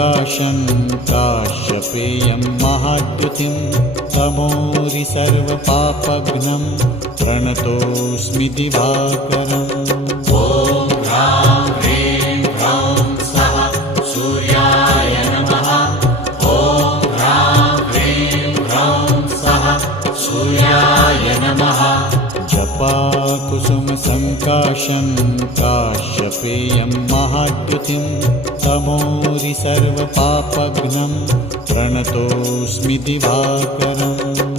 सङ्काशं काश्यपेयं महाद्युतिं तमोरि सर्वपापघ्नं प्रणतोऽस्मि दिवाकरम्। ॐ ह्रां ह्रीं ह्रौं स्वः सूर्याय नमः। ॐ ह्रां ह्रीं ह्रौं स्वः सूर्याय नमः। जपाकुसुमसङ्काशं काश्यपेयं महाद्युतिं तमोरि सर्वपापघ्नं प्रणतोऽस्मि दिवाकरम्।